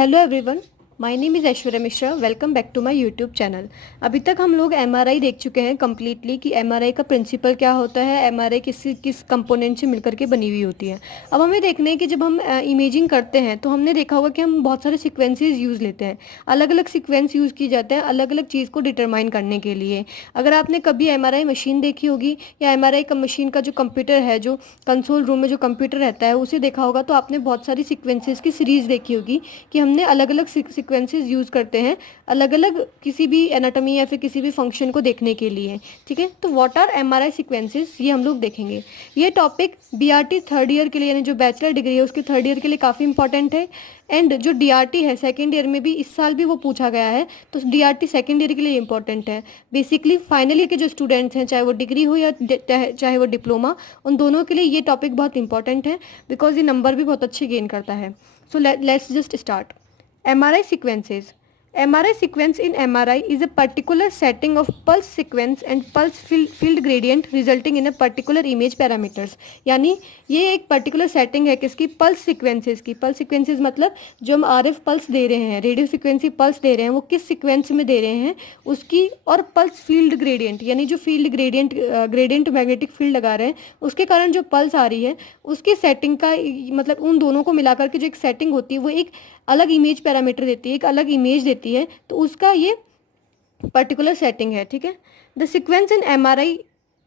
Hello everyone, my name is Aishwarya Mishra. Welcome back to my YouTube channel. अभी तक हम लोग एमआरआई देख चुके हैं कम्प्लीटली कि एमआरआई का प्रिंसिपल क्या होता है, एमआरआई किस कंपोनेंट से मिलकर के बनी हुई होती है। अब हमें देखना है कि जब हम इमेजिंग करते हैं तो हमने देखा होगा कि हम बहुत सारे सिक्वेंसेस यूज़ लेते हैं। अलग अलग सिक्वेंस यूज़ किए जाते हैं अलग अलग चीज़ को डिटरमाइन करने के लिए। अगर आपने कभी एमआरआई मशीन देखी होगी या एमआरआई का मशीन का जो कंप्यूटर है, जो कंसोल रूम में जो कंप्यूटर रहता है, उसे देखा होगा तो आपने बहुत सारी सिक्वेंसेस की सीरीज़ देखी होगी कि हमने अलग अलग सीक्वेंसेस यूज़ करते हैं अलग अलग किसी भी एनाटॉमी या फिर किसी भी फंक्शन को देखने के लिए। ठीक है, तो व्हाट आर एमआरआई सीक्वेंसेस, ये हम लोग देखेंगे। ये टॉपिक बीआरटी थर्ड ईयर के लिए, यानी जो बैचलर डिग्री है उसके थर्ड ईयर के लिए काफ़ी इंपॉर्टेंट है। एंड जो डीआरटी है सेकेंड ईयर में भी इस साल भी वो पूछा गया है, तो डीआरटी सेकेंड ईयर के लिए इंपॉर्टेंट है। बेसिकली फाइनल ईयर के जो स्टूडेंट्स हैं, चाहे वो डिग्री हो या चाहे वो डिप्लोमा, उन दोनों के लिए ये टॉपिक बहुत इंपॉर्टेंट है बिकॉज ये नंबर भी बहुत अच्छे गेन करता है। So let's just start. MRI sequences. MRI sequence in MRI is a particular setting of pulse sequence and pulse field gradient resulting in a particular image parameters। यानी ये एक पर्टिकुलर सेटिंग है किसकी, पल्स सीक्वेंसेस की। Pulse sequences मतलब जो हम RF pulse दे रहे हैं, रेडियो फ्रिक्वेंसी पल्स दे रहे हैं, वो किस सीक्वेंस में दे रहे हैं उसकी, और पल्स फील्ड ग्रेडियंट यानी जो फील्ड ग्रेडियंट मैग्नेटिक फील्ड लगा रहे हैं उसके कारण जो पल्स आ रही है उसकी सेटिंग का, मतलब उन दोनों को मिलाकर के जो एक सेटिंग होती है वो एक अलग इमेज पैरामीटर देती है, एक अलग इमेज देती है, तो उसका ये पर्टिकुलर सेटिंग है। ठीक है, the sequence in MRI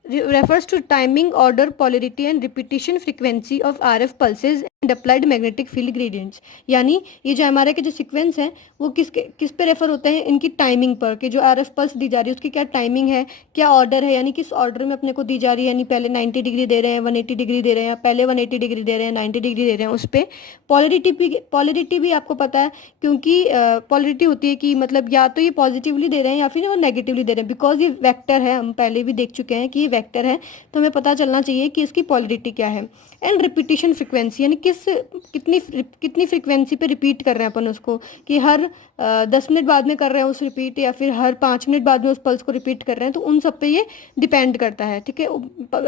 refers to timing, order, polarity and repetition frequency of RF pulses and applied magnetic field gradients। यानी ये जो एमआरआई के जो सीक्वेंस हैं वो किस पे रेफर होते हैं, इनकी टाइमिंग पर, कि जो आरएफ पल्स दी जा रही है उसकी क्या टाइमिंग है, क्या ऑर्डर है, यानी किस ऑर्डर में अपने को दी जा रही है, यानी पहले 90 डिग्री दे रहे हैं, 180 डिग्री दे रहे हैं, पहले 180 डिग्री दे रहे हैं, 90 डिग्री दे रहे हैं, उस पर पॉलरिटी भी आपको पता है, क्योंकि पॉलरिटी होती है कि मतलब या तो ये पॉजिटिवली दे रहे हैं या फिर वो नेगेटिवली दे रहे हैं। बिकॉज ये वेक्टर है, हम पहले भी देख चुके हैं कि ये वेक्टर है, तो हमें पता चलना चाहिए कि इसकी पॉलरिटी क्या है। एंड रिपीटिशन फ्रिक्वेंसी, यानी कितनी फ्रिक्वेंसी पे रिपीट कर रहे हैं अपन उसको, कि हर 10 मिनट बाद में कर रहे हैं उस रिपीट, या फिर हर 5 मिनट बाद में उस पल्स को रिपीट कर रहे हैं, तो उन सब पे ये डिपेंड करता है। ठीक है,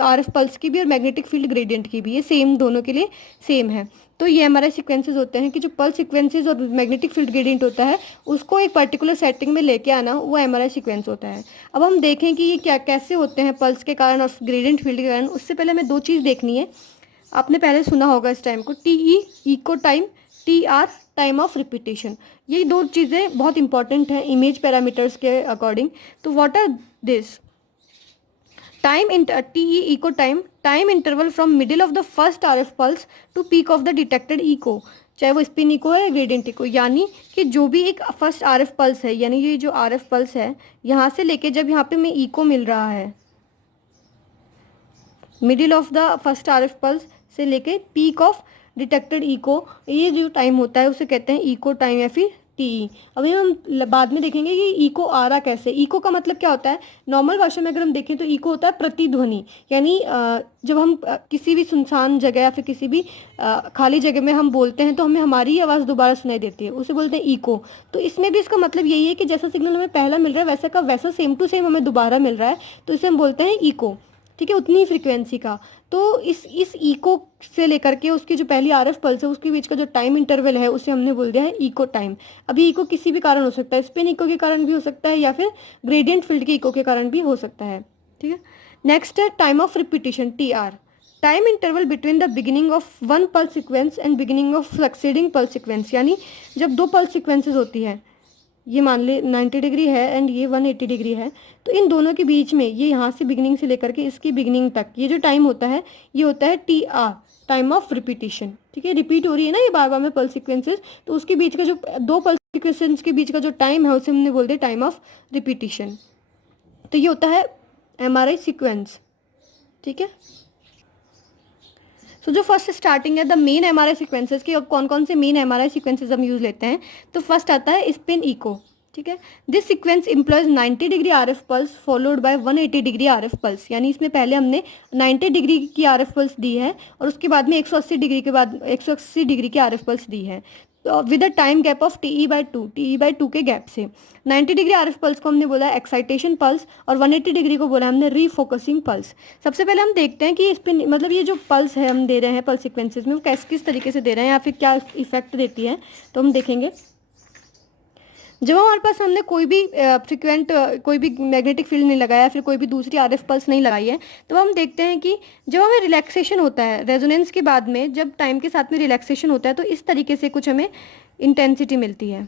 आरएफ पल्स की भी और मैग्नेटिक फील्ड ग्रेडियंट की भी, ये सेम, दोनों के लिए सेम है। तो ये हमारे सीक्वेंसेस होते हैं कि जो पल्स सीक्वेंसेस और मैग्नेटिक फील्ड ग्रेडियंट होता है उसको एक पर्टिकुलर सेटिंग में लेके आना, वो एमआरआई सीक्वेंस होता है। अब हम देखें कि ये क्या कैसे होते हैं पल्स के कारण और ग्रेडियंट फील्ड के कारण। उससे पहले हमें दो चीज़ देखनी है। आपने पहले सुना होगा इस टाइम को, TE echo time, TR time of repetition. ये दो चीज़ें बहुत इंपॉर्टेंट हैं इमेज पैरामीटर्स के अकॉर्डिंग। तो what are this? Time in TE echo time interval from middle of the first RF pulse to peak of the detected echo, चाहे वो spin eco है या ग्रेडियंट इको। यानी कि जो भी एक फर्स्ट RF पल्स है, यानी ये जो RF पल्स है यहाँ से लेके जब यहाँ पे मैं इको मिल रहा है, middle of the first RF pulse से लेके पीक ऑफ डिटेक्टेड इको, ये जो टाइम होता है उसे कहते हैं इको टाइम या फिर टी। अभी हम बाद में देखेंगे कि इको आ रहा कैसे। इको का मतलब क्या होता है, नॉर्मल भाषा में अगर हम देखें तो इको होता है प्रतिध्वनि। यानी जब हम किसी भी सुनसान जगह या फिर किसी भी खाली जगह में हम बोलते हैं तो हमें हमारी आवाज़ दोबारा सुनाई देती है, उसे बोलते हैं इको। तो इसमें भी इसका मतलब यही है कि जैसा सिग्नल हमें पहला मिल रहा है वैसा का वैसा सेम टू सेम हमें दोबारा मिल रहा है, तो इसे हम बोलते हैं इको। ठीक है, उतनी फ्रीक्वेंसी का। तो इस इको से लेकर के उसकी जो पहली आरएफ पल्स है उसके बीच का जो टाइम इंटरवल है उसे हमने बोल दिया है इको टाइम। अभी इको किसी भी कारण हो सकता है, स्पिन इको के कारण भी हो सकता है या फिर ग्रेडियंट फील्ड के इको के कारण भी हो सकता है। ठीक है, नेक्स्ट है time of repetition, TR। Time interval between the beginning of one pulse sequence and beginning of succeeding pulse sequence. यानी जब दो पल्स सिक्वेंसेज होती है, ये मान ले 90 डिग्री है एंड ये 180 डिग्री है, तो इन दोनों के बीच में, ये यहाँ से बिगिनिंग से लेकर के इसकी बिगिनिंग तक ये जो टाइम होता है ये होता है TR, टाइम ऑफ रिपीटिशन। ठीक है, रिपीट हो रही है ना ये बार बार में पल्स सीक्वेंसेस, तो उसके बीच का जो दो पल्स सीक्वेंसेस के बीच का जो टाइम है उसे हमने बोल दिया टाइम ऑफ रिपीटिशन। तो ये होता है एमआरआई सीक्वेंस। ठीक है, तो जो फर्स्ट स्टार्टिंग है द मेन एमआरआई सीक्वेंसेस की, कौन कौन से मेन एमआरआई सीक्वेंसेस हम यूज लेते हैं, तो फर्स्ट आता है स्पिन इको। ठीक है, this sequence employs 90 degree RF pulse followed by 180 degree RF pulse. यानी इसमें पहले हमने 90 डिग्री की आरएफ पल्स दी है और उसके बाद में 180 डिग्री के बाद 180 डिग्री की आरएफ पल्स दी है, with a time gap of TE/2 के गैप से। 90 डिग्री आरएफ पल्स को हमने बोला एक्साइटेशन पल्स और 180 डिग्री को बोला हमने रीफोकसिंग पल्स। सबसे पहले हम देखते हैं कि इस पे मतलब ये जो पल्स है हम दे रहे हैं पल्स सीक्वेंसेस में, वो किस तरीके से दे रहे हैं या फिर क्या इफेक्ट देती है, तो हम देखेंगे। जब हमारे पास हमने कोई भी फ्रिक्वेंट कोई भी मैग्नेटिक फील्ड नहीं लगाया, फिर कोई भी दूसरी आरएफ पल्स नहीं लगाई है, तो हम देखते हैं कि जब हमें रिलैक्सेशन होता है रेजोनेंस के बाद में, जब टाइम के साथ में रिलैक्सेशन होता है, तो इस तरीके से कुछ हमें इंटेंसिटी मिलती है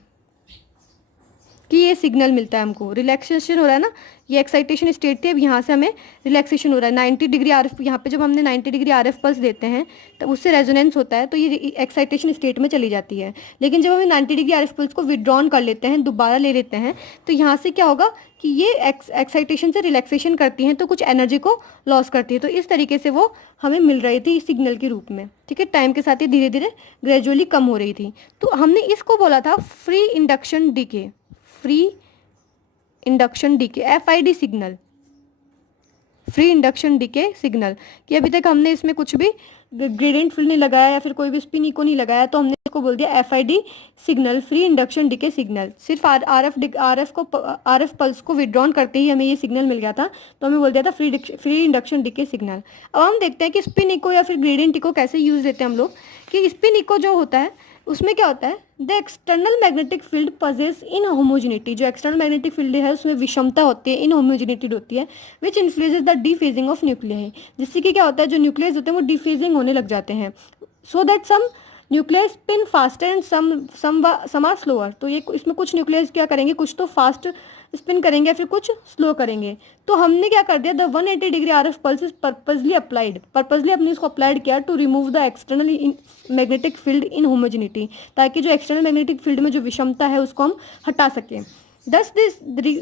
कि ये सिग्नल मिलता है हमको। रिलैक्सेशन हो रहा है ना, ये एक्साइटेशन स्टेट थी, अब यहाँ से हमें रिलैक्सेशन हो रहा है 90 डिग्री आरएफ। यहाँ पे जब हमने 90 डिग्री आरएफ पल्स देते हैं तब उससे रेजोनेंस होता है, तो ये एक्साइटेशन स्टेट में चली जाती है। लेकिन जब हमें 90 डिग्री आरएफ पल्स को विड्रॉन कर लेते हैं, दोबारा ले लेते हैं, तो यहाँ से क्या होगा कि ये एक्साइटेशन से रिलैक्सेशन करती हैं तो कुछ एनर्जी को लॉस करती है। तो इस तरीके से वो हमें मिल रही थी सिग्नल के रूप में, ठीक है। टाइम के साथ ये धीरे धीरे ग्रेजुअली कम हो रही थी। तो हमने इसको बोला था free induction decay, free induction decay, FID signal, free induction decay signal, कि अभी तक हमने इसमें कुछ भी ग्रेडियंट फील्ड नहीं लगाया या फिर कोई भी स्पिन इको नहीं लगाया, तो हमने इसको बोल दिया FID signal, free induction decay signal. सिर्फ आरएफ पल्स को विड्रॉन करते ही हमें ये सिग्नल मिल गया था, तो हमें बोल दिया था फ्री इंडक्शन डीके सिग्नल। अब हम देखते हैं कि स्पिन इको या फिर ग्रेडियंट इको कैसे यूज लेते हैं हम लोग। कि स्पिन इको जो होता है उसमें क्या होता है, the external magnetic field possess in homogeneity, जो एक्सटर्नल मैग्नेटिक फील्ड है उसमें विषमता होती है, इन होमोजिनिटी होती है, विच इन्फ्लुएंसेस द डिफेजिंग ऑफ न्यूक्लियाई, जिससे कि क्या होता है जो न्यूक्लियस होते हैं वो डिफेजिंग होने लग जाते हैं। So that some nucleus spin faster and some are slower. तो ये इसमें कुछ न्यूक्लियस क्या करेंगे, कुछ तो फास्ट स्पिन करेंगे फिर कुछ स्लो करेंगे। तो हमने क्या कर दिया, the 180 degree RF pulse is purposely अपने इसको अप्लाइड किया to remove the external magnetic field inhomogeneity, ताकि जो एक्सटर्नल मैग्नेटिक फील्ड में जो विषमता है उसको हम हटा सकें। Thus this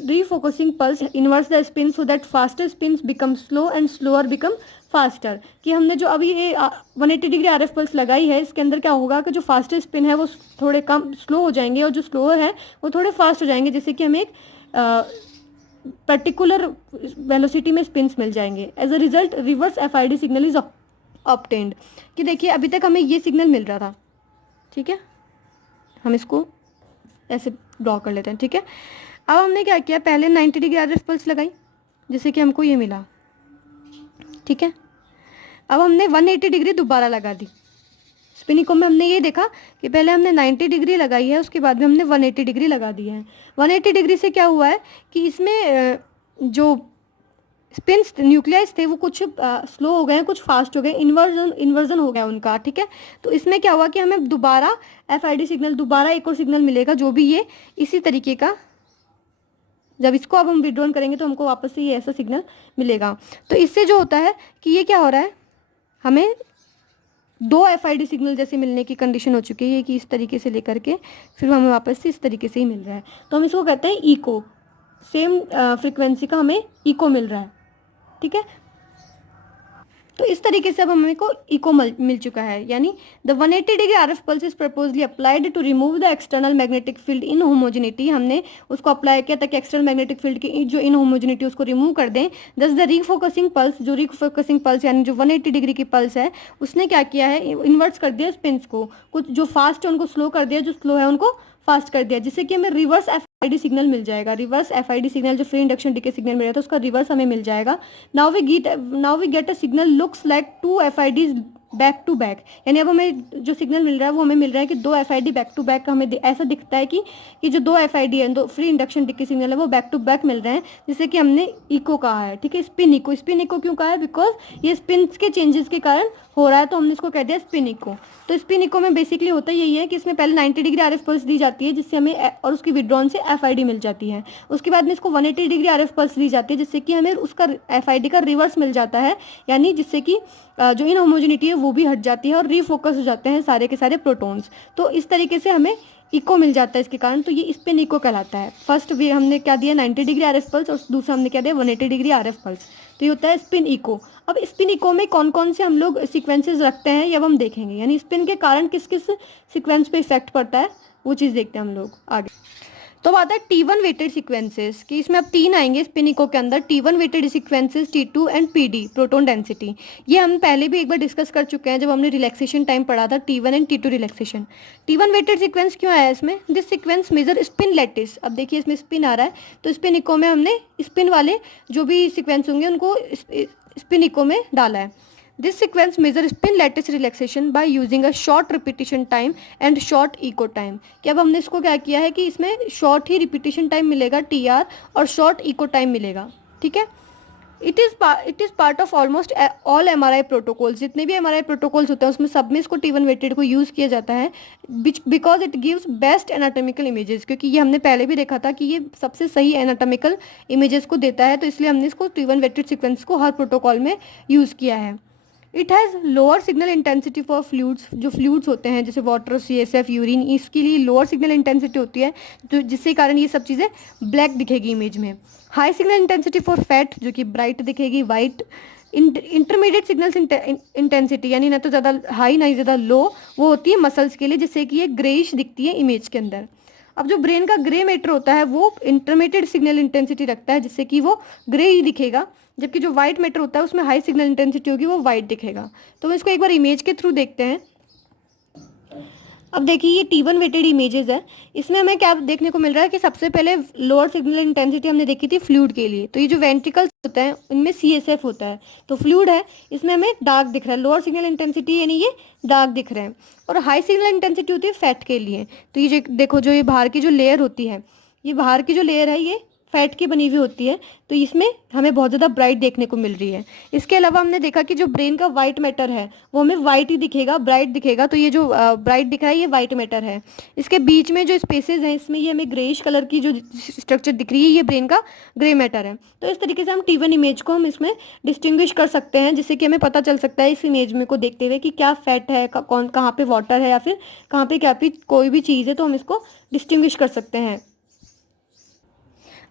refocusing pulse inverts the spin so that faster spins become slow and slower become faster। कि हमने जो अभी ये 180 डिग्री आरएफ पल्स लगाई है, इसके अंदर क्या होगा कि जो फास्टर स्पिन है वो थोड़े कम स्लो हो जाएंगे और जो स्लोअर है वो थोड़े फास्ट हो जाएंगे, जिससे कि हमें एक पर्टिकुलर वेलोसिटी में स्पिन्स मिल जाएंगे। As a result reverse FID signal is obtained. कि देखिए अभी तक हमें ये सिग्नल मिल रहा था, ठीक है, हम इसको ऐसे ड्रॉ कर लेते हैं, ठीक है। अब हमने क्या किया, पहले 90 डिग्री आरएफ पल्स लगाई जिससे कि हमको ये मिला, ठीक है। अब हमने 180 डिग्री दोबारा लगा दी। स्पिन इको में हमने ये देखा कि पहले हमने 90 डिग्री लगाई है, उसके बाद में हमने 180 डिग्री लगा दी है। 180 डिग्री से क्या हुआ है कि इसमें जो स्पिन्स न्यूक्लियस थे वो कुछ स्लो हो गए, कुछ फास्ट हो गए, इन्वर्जन हो गया उनका, ठीक है। तो इसमें क्या हुआ कि हमें दोबारा FID सिग्नल, दोबारा एक और सिग्नल मिलेगा जो भी ये इसी तरीके का, जब इसको अब हम विड्रॉन करेंगे तो हमको वापस से ये ऐसा सिग्नल मिलेगा। तो इससे जो होता है कि ये क्या हो रहा है, हमें 2 FID सिग्नल जैसे मिलने की कंडीशन हो चुकी है कि इस तरीके से लेकर के फिर हमें वापस से इस तरीके से ही मिल रहा है। तो हम इसको कहते हैं इको, सेम फ्रिक्वेंसी का हमें इको मिल रहा है, ठीक है। तो इस तरीके से अब हमें को इको मिल चुका है, यानी the 180 degree RF pulse is purposely applied to remove the external magnetic field inhomogeneity. हमने उसको अप्लाई किया ताकि एक्सटर्नल मैग्नेटिक फील्ड की जो इन होमोजिनिटी उसको रिमूव कर दें। दस द रीफोकसिंग पल्स, जो रीफोकसिंग पल्स यानी जो 180 डिग्री की पल्स है उसने क्या किया है, इन्वर्ट्स कर दिया स्पिन्स को, कुछ जो फास्ट है उनको स्लो कर दिया, जो स्लो है उनको फास्ट कर दिया, जिससे कि हमें रिवर्स FID सिग्नल मिल जाएगा। रिवर्स FID सिग्नल जो फ्री इंडक्शन डीके सिग्नल मिल रहा था उसका रिवर्स हमें मिल जाएगा। Now we get a signal looks like 2 FIDs back to back, यानी अब हमें जो सिग्नल मिल रहा है वो हमें मिल रहा है कि 2 FID बैक टू बैक, हमें ऐसा दिखता है कि जो 2 FID है, 2 फ्री इंडक्शन डीके सिग्नल है वो बैक टू बैक मिल रहे हैं, जिससे कि हमने इको कहा है, ठीक है। स्पिन इको क्यों कहा है, बिकॉज ये स्पिन के चेंजेस के कारण हो रहा है, तो हमने इसको कह दिया स्पिन इको। तो स्पिन इको में बेसिकली होता यही है कि इसमें पहले 90 डिग्री आरएफ पल्स दी जाती है जिससे हमें, और उसकी विड्रॉन से FID मिल जाती है। उसके बाद में इसको 180 डिग्री आरएफ पल्स दी जाती है जिससे कि हमें उसका FID का रिवर्स मिल जाता है, यानी जिससे कि जो इन होमोजिनिटी है वो भी हट जाती है और रीफोकस हो जाते हैं सारे के सारे प्रोटॉन्स। तो इस तरीके से हमें इको मिल जाता है इसके कारण। तो ये स्पिन इको कहलाता है। फर्स्ट वे हमने क्या दिया 90 डिग्री आरएफ पल्स और दूसरा हमने क्या दिया 180 डिग्री आरएफ पल्स। तो ये होता है स्पिन इको। अब स्पिन इको में कौन कौन से हम लोग सीक्वेंसेस रखते हैं ये अब हम देखेंगे, यानी स्पिन के कारण किस किस सीक्वेंस पे इफेक्ट पड़ता है वो चीज़ देखते हैं हम लोग आगे। तो अब आता है T1 वेटेड सीक्वेंसेस, कि इसमें अब 3 आएंगे स्पिन इको के अंदर, T1 weighted sequences, T2 and PD proton density. ये हम पहले भी एक बार डिस्कस कर चुके हैं जब हमने रिलैक्सेशन टाइम पढ़ा था, T1 and T2 relaxation. T1 weighted sequence क्यों आया इसमें, this sequence measure spin lattice. अब देखिए इसमें स्पिन आ रहा है, तो स्पिन इको में हमने स्पिन वाले जो भी सीक्वेंस होंगे उनको स्पिन इको में डाला है। This sequence measure spin lattice relaxation by using a short repetition time and short echo time. कि अब हमने इसको क्या किया है कि इसमें शॉर्ट ही रिपीटिशन टाइम मिलेगा TR और शॉर्ट इको टाइम मिलेगा, ठीक है। It is part of almost all MRI protocols, जितने भी MRI प्रोटोकॉल्स होते हैं उसमें सब में इसको T1 वेटेड को यूज़ किया जाता है, because it gives best anatomical images, क्योंकि ये हमने पहले भी देखा था कि ये सबसे सही एनाटॉमिकल इमेजेस को देता है, तो इसलिए हमने इसको T1 वेटेड सीक्वेंस को हर प्रोटोकॉल में यूज़ किया है। It has lower signal intensity for fluids, जो फ्लूइड्स होते हैं जैसे वाटर, CSF, यूरिन, इसके लिए लोअर सिग्नल इंटेंसिटी होती है, तो जिसके कारण ये सब चीज़ें ब्लैक दिखेगी इमेज में। High signal intensity for fat, जो कि ब्राइट दिखेगी, वाइट। इंटरमीडिएट सिग्नल्स इंटेंसिटी, यानी ना तो ज़्यादा हाई ना ही ज़्यादा लो, वो होती है मसल्स के लिए, जिससे कि ये ग्रेइश दिखती है इमेज के अंदर। अब जो ब्रेन का ग्रे मैटर होता है वो इंटरमीडिएट सिग्नल इंटेंसिटी रखता है, जिससे कि वो ग्रे ही दिखेगा, जबकि जो वाइट मैटर होता है उसमें हाई सिग्नल इंटेंसिटी होगी, वो वाइट दिखेगा। तो हम इसको एक बार इमेज के थ्रू देखते हैं। अब देखिए ये T1 वेटेड इमेजेस है, इसमें हमें क्या देखने को मिल रहा है कि सबसे पहले लोअर सिग्नल इंटेंसिटी हमने देखी थी फ्लूइड के लिए, तो ये जो वेंट्रिकल्स होता है इनमें CSF होता है, तो फ्लूइड है, इसमें हमें डार्क दिख रहा है, लोअर सिग्नल इंटेंसिटी यानी ये डार्क दिख रहे हैं। और हाई सिग्नल इंटेंसिटी होती है फैट के लिए, तो ये जो देखो जो ये बाहर की जो लेयर होती है, ये बाहर की जो लेयर है ये फैट की बनी हुई होती है, तो इसमें हमें बहुत ज़्यादा ब्राइट देखने को मिल रही है। इसके अलावा हमने देखा कि जो ब्रेन का वाइट मैटर है वो हमें वाइट ही दिखेगा, ब्राइट दिखेगा, तो ये जो ब्राइट दिख रहा है ये वाइट मैटर है। इसके बीच में जो स्पेसेस हैं इसमें ये हमें ग्रेइश कलर की जो स्ट्रक्चर दिख रही है, ये ब्रेन का ग्रे मैटर है। तो इस तरीके से हम T1 इमेज को हम इसमें डिस्टिंग्विश कर सकते हैं, जिससे कि हमें पता चल सकता है इस इमेज में को देखते हुए कि क्या फैट है, कौन कहाँ पे वाटर है, या फिर कहाँ पे क्या भी कोई भी चीज़ है, तो हम इसको डिस्टिंग्विश कर सकते हैं।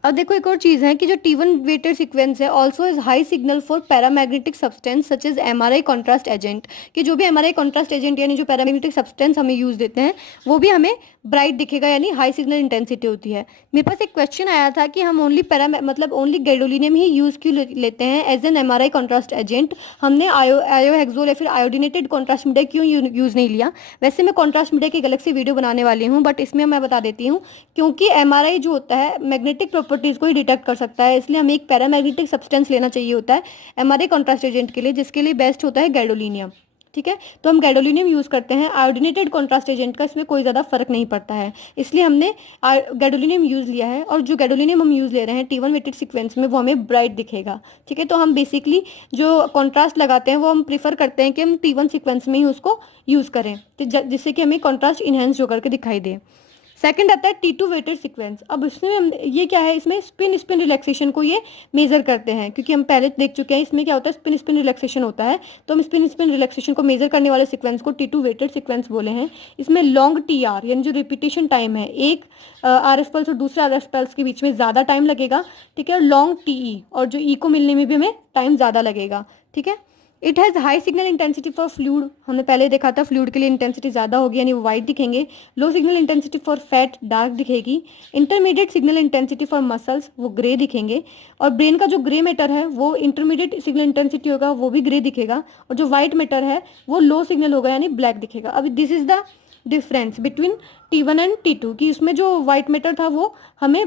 अब देखो एक और चीज़ है कि जो T1 वेटेड सीक्वेंस है also is high signal for paramagnetic substance such as MRI contrast agent, कि जो भी MRI कॉन्ट्रास्ट एजेंट यानी जो पैरामैग्नेटिक सब्सटेंस हमें यूज़ देते हैं वो भी हमें ब्राइट दिखेगा, यानी हाई सिग्नल इंटेंसिटी होती है। मेरे पास एक क्वेश्चन आया था कि हम ओनली गैडोलिनियम ही यूज़ क्यों लेते हैं as an MRI contrast agent, हमने आयोहेक्सोल या फिर आयोडीनेटेड कॉन्ट्रास्ट मीडिया क्यों यूज़ नहीं लिया। वैसे मैं कॉन्ट्रास्ट मीडिया की एक अलग से वीडियो बनाने वाली हूँ, बट इसमें मैं बता देती हूँ क्योंकि MRI जो होता है मैग्नेटिक प्रॉपर्टीज़ को ही डिटेक्ट कर सकता है, इसलिए हमें एक पैरामैग्नेटिक सब्सटेंस लेना चाहिए होता है MRI कॉन्ट्रास्ट एजेंट के लिए, जिसके लिए बेस्ट होता है गैडोलिनियम। ठीक है, तो हम गैडोलिनियम यूज़ करते हैं। आयोडीनेटेड कॉन्ट्रास्ट एजेंट का इसमें कोई ज़्यादा फर्क नहीं पड़ता है, इसलिए हमने गैडोलिनियम यूज़ लिया है। और जो गैडोलिनियम हम यूज़ ले रहे हैं T1 वेटेड सीक्वेंस में वो हमें ब्राइट दिखेगा। ठीक है, तो हम बेसिकली जो कॉन्ट्रास्ट लगाते हैं वो हम प्रीफर करते हैं कि हम T1 सीक्वेंस में ही उसको यूज़ करें, तो जिससे कि हमें कॉन्ट्रास्ट इनहेंस जो करके दिखाई दे। सेकंड आता है T2 वेटेड सीक्वेंस। अब इसमें हम ये क्या है, इसमें स्पिन रिलैक्सेशन को ये मेजर करते हैं, क्योंकि हम पहले देख चुके हैं इसमें क्या होता है, स्पिन रिलैक्सेशन होता है, तो हम स्पिन रिलैक्सेशन को मेजर करने वाले सीक्वेंस को T2 वेटेड सीक्वेंस बोले हैं। इसमें लॉन्ग TR यानी जो रिपीटेशन टाइम है, एक RF पल्स और दूसरा RF पल्स के बीच में ज़्यादा टाइम लगेगा। ठीक है, और लॉन्ग TE और जो E को मिलने में भी हमें टाइम ज़्यादा लगेगा। ठीक है, it has high signal intensity for fluid, हमने पहले देखा था फ्लूइड के लिए इंटेंसिटी ज़्यादा होगी यानी वो वाइट दिखेंगे। Low signal intensity for fat dark दिखेगी। Intermediate signal intensity for muscles वो ग्रे दिखेंगे। और ब्रेन का जो ग्रे मैटर है वो इंटरमीडिएट सिग्नल इंटेंसिटी होगा, वो भी ग्रे दिखेगा। और जो वाइट मैटर है वो लो सिग्नल होगा यानी ब्लैक दिखेगा। अभी this is the difference between T1 and T2, कि इसमें जो वाइट मैटर था वो हमें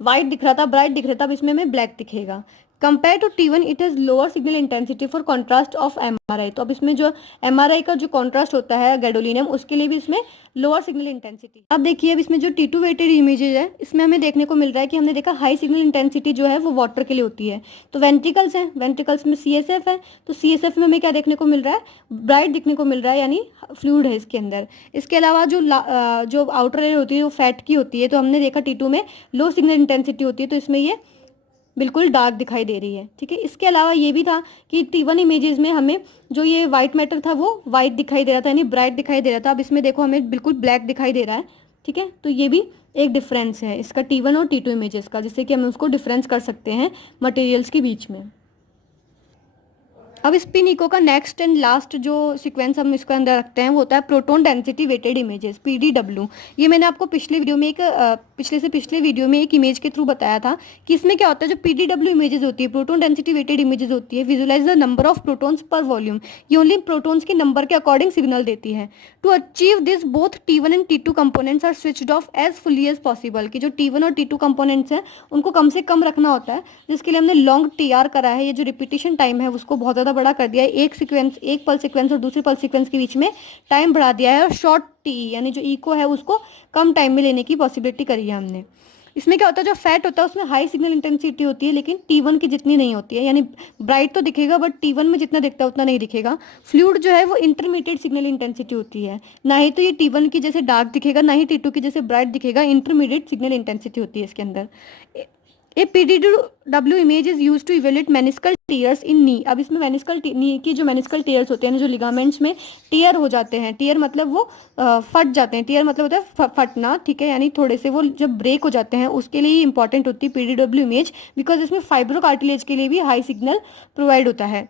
वाइट दिख रहा था, ब्राइट दिख रहा था, अब इसमें हमें ब्लैक दिखेगा। Compare to T1 it has lower signal intensity for contrast of MRI, तो अब इसमें जो MRI का जो कॉन्ट्रास्ट होता है गैडोलिनियम, उसके लिए भी इसमें लोअर सिग्नल इंटेंसिटी। अब देखिए अब इसमें जो T2 वेटेड इमेजेज है इसमें हमें देखने को मिल रहा है कि हमने देखा हाई सिग्नल इंटेंसिटी जो है वो वाटर के लिए होती है। तो वेंट्रिकल्स हैं, वेंट्रिकल्स में CSF है, तो CSF में हमें क्या देखने को मिल रहा है, ब्राइट दिखने को मिल रहा है, यानी फ्लूइड है इसके अंदर। इसके अलावा जो आउटर लेयर होती है वो फैट की होती है, तो हमने देखा T2 में लो सिग्नल इंटेंसिटी होती है, तो इसमें ये बिल्कुल डार्क दिखाई दे रही है। ठीक है, इसके अलावा ये भी था कि T1 इमेजेस में हमें जो ये वाइट मैटर था वो वाइट दिखाई दे रहा था, यानी ब्राइट दिखाई दे रहा था। अब इसमें देखो हमें बिल्कुल ब्लैक दिखाई दे रहा है। ठीक है, तो ये भी एक डिफरेंस है इसका T1 और T2 इमेजेस का, जिससे कि हम उसको डिफरेंस कर सकते हैं मटेरियल्स के बीच में। अब स्पिन इको का नेक्स्ट एंड लास्ट जो सीक्वेंस हम इसके अंदर रखते हैं वो होता है proton density weighted images, PDW। ये मैंने आपको पिछले वीडियो में एक इमेज के थ्रू बताया था कि इसमें क्या होता है, जो PDW इमेजेस होती है, प्रोटॉन डेंसिटी वेटेड इमेजेस होती है, visualise the number of protons per volume, ये ओनली प्रोटॉन्स के नंबर के अकॉर्डिंग सिग्नल देती है। To achieve this both T1 and T2 components are switched off as fully as possible, कि जो T1 और T2 कंपोनेंट्स हैं उनको कम से कम रखना होता है, जिसके लिए हमने लॉन्ग TR करा है। ये जो रिपीटेशन टाइम है उसको बहुत ज़्यादा ज़्यादा बड़ा कर दिया है, एक पल्स सीक्वेंस और दूसरी पल्स सीक्वेंस के बीच में टाइम बढ़ा दिया है, और शॉर्ट टी यानी जो इको है उसको कम टाइम में लेने की पॉसिबिलिटी करी है हमने। इसमें क्या होता है, जो फैट होता है उसमें हाई सिग्नल इंटेंसिटी होती है, लेकिन T1 की जितनी नहीं होती है, यानी ब्राइट तो दिखेगा बट T1 में जितना दिखता है उतना नहीं दिखेगा। फ्लूइड जो है वो इंटरमीडिएट सिग्नल इंटेंसिटी होती है, ना ही तो ये T1 की जैसे डार्क दिखेगा, ना ही T2 की जैसे ब्राइट दिखेगा, इंटरमीडिएट सिग्नल इंटेंसिटी होती है इसके अंदर। A PDW image is use to evaluate meniscal tears in knee. अब इसमें मेनिस्कल नी की जो मेनिस्कल टीयर्स होते हैं, जो लिगामेंट्स में टीयर हो जाते हैं, टीयर मतलब वो फट जाते हैं, टीयर मतलब होता है फटना, ठीक है, यानी थोड़े से वो जब ब्रेक हो जाते हैं, उसके लिए इंपॉर्टेंट होती है PDW इमेज, बिकॉज इसमें फाइब्रो कार्टिलेज के लिए भी हाई सिग्नल प्रोवाइड होता है।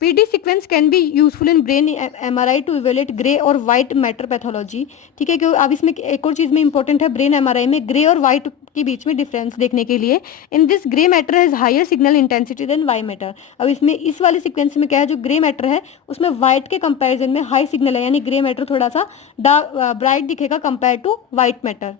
PD sequence can be useful in brain MRI to evaluate grey और वाइट मैटर पैथोलॉजी, ठीक है। क्योंकि अब इसमें एक और चीज़ में इंपॉर्टेंट है, ब्रेन MRI में ग्रे और वाइट के बीच में डिफरेंस देखने के लिए। In this grey matter has higher signal intensity than white matter. अब इसमें इस वाले सीक्वेंस में क्या है, जो ग्रे मैटर है उसमें वाइट के कंपेरिजन में हाई सिग्नल है, यानी ग्रे मैटर थोड़ा सा ब्राइट दिखेगा कंपेयर टू वाइट मैटर।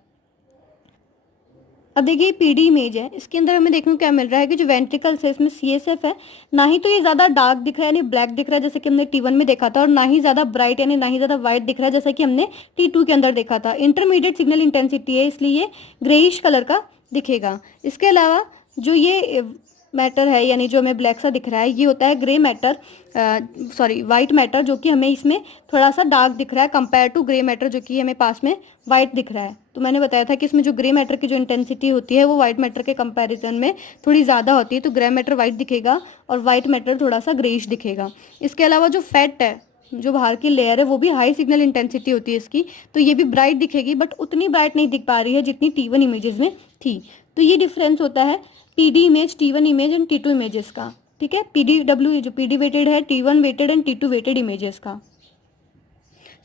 अब देखिए PD इमेज है, इसके अंदर हमें देखने को क्या मिल रहा है कि जो वेंट्रिकल्स है इसमें CSF है, ना ही तो ये ज़्यादा डार्क दिख रहा है यानी ब्लैक दिख रहा है जैसे कि हमने T1 में देखा था, और ना ही ज़्यादा ब्राइट यानी ना ही ज़्यादा वाइट दिख रहा है जैसा कि हमने T2 के अंदर देखा था। इंटरमीडिएट सिग्नल इंटेंसिटी है, इसलिए ये ग्रेइश कलर का दिखेगा। इसके अलावा जो ये मैटर है, यानी जो हमें ब्लैक सा दिख रहा है, ये होता है ग्रे मैटर, वाइट मैटर, जो कि हमें इसमें थोड़ा सा डार्क दिख रहा है कंपेयर टू ग्रे मैटर जो कि हमें पास में वाइट दिख रहा है। तो मैंने बताया था कि इसमें जो ग्रे मैटर की जो इंटेंसिटी होती है वो वाइट मैटर के कंपैरिजन में थोड़ी ज़्यादा होती है, तो ग्रे मैटर वाइट दिखेगा और वाइट मैटर थोड़ा सा ग्रेइश दिखेगा। इसके अलावा जो फैट है, जो बाहर की लेयर है, वो भी हाई सिग्नल इंटेंसिटी होती है इसकी, तो ये भी ब्राइट दिखेगी बट उतनी ब्राइट नहीं दिख पा रही है जितनी T1 इमेजेस में थी। तो ये डिफरेंस होता है PD image, T1 image and T2 images का, ठीक है। PDW जो PD वेटेड है, T1 weighted and T2 weighted images का।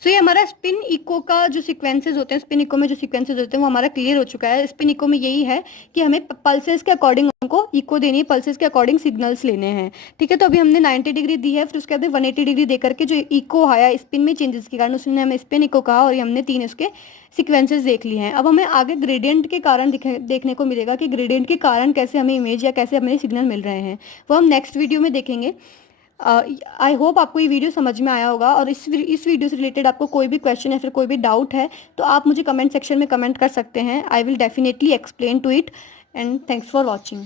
सो ये हमारा स्पिन इको का जो सीक्वेंसेज होते हैं, स्पिन इको में जो सीक्वेंसेज होते हैं वो हमारा क्लियर हो चुका है। स्पिन इको में यही है कि हमें पल्सेस के अकॉर्डिंग हमको इको देनी है, पल्सेस के अकॉर्डिंग सिग्नल्स लेने हैं, ठीक है। तो अभी हमने 90 डिग्री दी है, फिर उसके बाद 180 डिग्री दे करके जो इको आया स्पिन में चेंजेस के कारण उसने हमें स्पिन इको कहा, और ये हमने 3 इसके सीक्वेंसेस देख लिए हैं। अब हमें आगे ग्रेडियंट के कारण देखने को मिलेगा कि ग्रेडियंट के कारण कैसे हमें इमेज या कैसे हमें सिग्नल मिल रहे हैं, वो हम नेक्स्ट वीडियो में देखेंगे। आई होप आपको ये वीडियो समझ में आया होगा, और इस वीडियो से रिलेटेड आपको कोई भी क्वेश्चन या फिर कोई भी डाउट है तो आप मुझे कमेंट सेक्शन में कमेंट कर सकते हैं। I will definitely explain to it, and thanks for watching.